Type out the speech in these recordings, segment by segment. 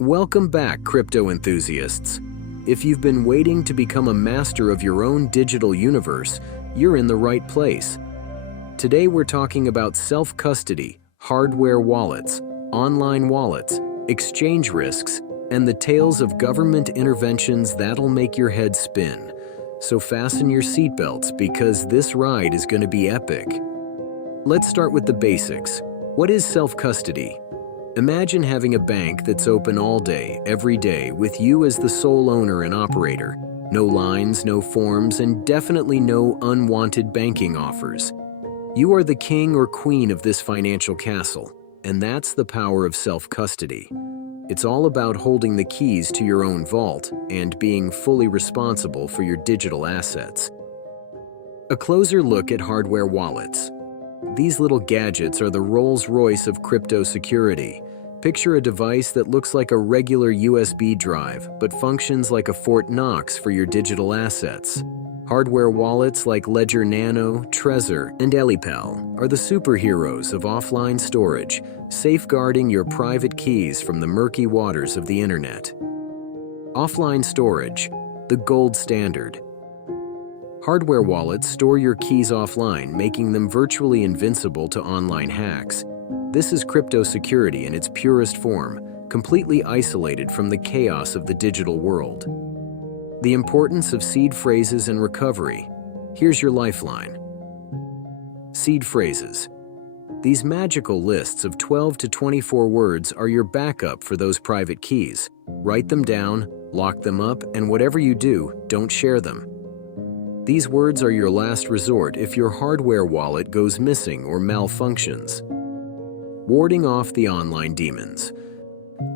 Welcome back, crypto enthusiasts. If you've been waiting to become a master of your own digital universe, you're in the right place. Today we're talking about self-custody, hardware wallets, online wallets, exchange risks, and the tales of government interventions that'll make your head spin. So fasten your seatbelts because this ride is going to be epic. Let's start with the basics. What is self-custody? Imagine having a bank that's open all day, every day, with you as the sole owner and operator. No lines, no forms, and definitely no unwanted banking offers. You are the king or queen of this financial castle, and that's the power of self-custody. It's all about holding the keys to your own vault and being fully responsible for your digital assets. A closer look at hardware wallets. These little gadgets are the Rolls-Royce of crypto security. Picture a device that looks like a regular USB drive, but functions like a Fort Knox for your digital assets. Hardware wallets like Ledger Nano, Trezor, and ever-watchful are the superheroes of offline storage, safeguarding your private keys from the murky waters of the internet. Offline storage, the gold standard. Hardware wallets store your keys offline, making them virtually invincible to online hacks. This is crypto security in its purest form, completely isolated from the chaos of the digital world. The importance of seed phrases and recovery. Here's your lifeline. Seed phrases. These magical lists of 12 to 24 words are your backup for those private keys. Write them down, lock them up, and whatever you do, don't share them. These words are your last resort if your hardware wallet goes missing or malfunctions. Warding off the online demons.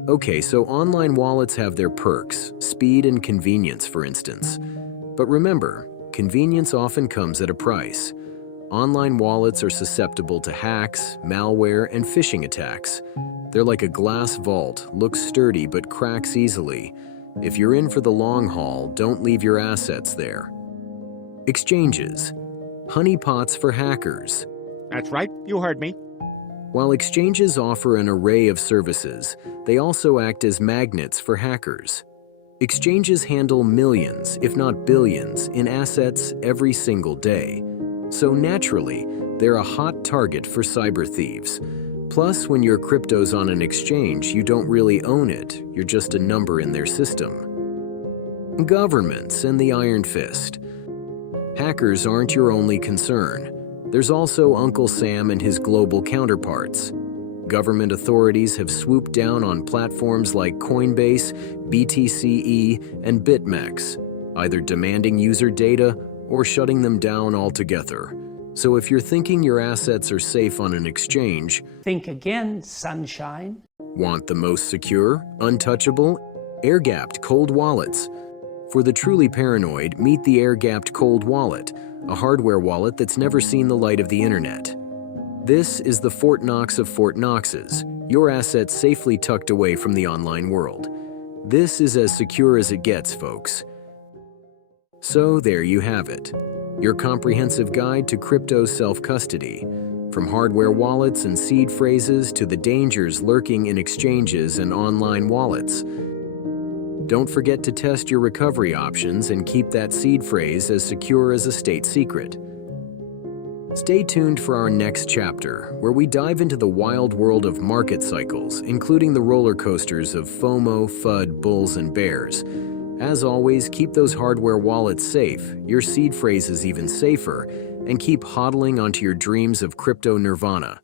Okay, so online wallets have their perks, speed and convenience, for instance. But remember, convenience often comes at a price. Online wallets are susceptible to hacks, malware, and phishing attacks. They're like a glass vault, looks sturdy but cracks easily. If you're in for the long haul, don't leave your assets there. Exchanges. Honeypots for hackers. That's right, you heard me. While exchanges offer an array of services, they also act as magnets for hackers. Exchanges handle millions, if not billions, in assets every single day. So naturally, they're a hot target for cyber thieves. Plus, when your crypto's on an exchange, you don't really own it, you're just a number in their system. Governments and the Iron Fist. Hackers aren't your only concern. There's also Uncle Sam and his global counterparts. Government authorities have swooped down on platforms like Coinbase, BTC, and BitMEX, either demanding user data or shutting them down altogether. So if you're thinking your assets are safe on an exchange, think again, sunshine. Want the most secure, untouchable, air-gapped cold wallets? For the truly paranoid, meet the air-gapped cold wallet, a hardware wallet that's never seen the light of the internet. This is the Fort Knox of Fort Knoxes, your assets safely tucked away from the online world. This is as secure as it gets, folks. So there you have it, your comprehensive guide to crypto self-custody. From hardware wallets and seed phrases to the dangers lurking in exchanges and online wallets. Don't forget to test your recovery options and keep that seed phrase as secure as a state secret. Stay tuned for our next chapter, where we dive into the wild world of market cycles, including the roller coasters of FOMO, FUD, bulls, and bears. As always, keep those hardware wallets safe, your seed phrases even safer, and keep hodling onto your dreams of crypto nirvana.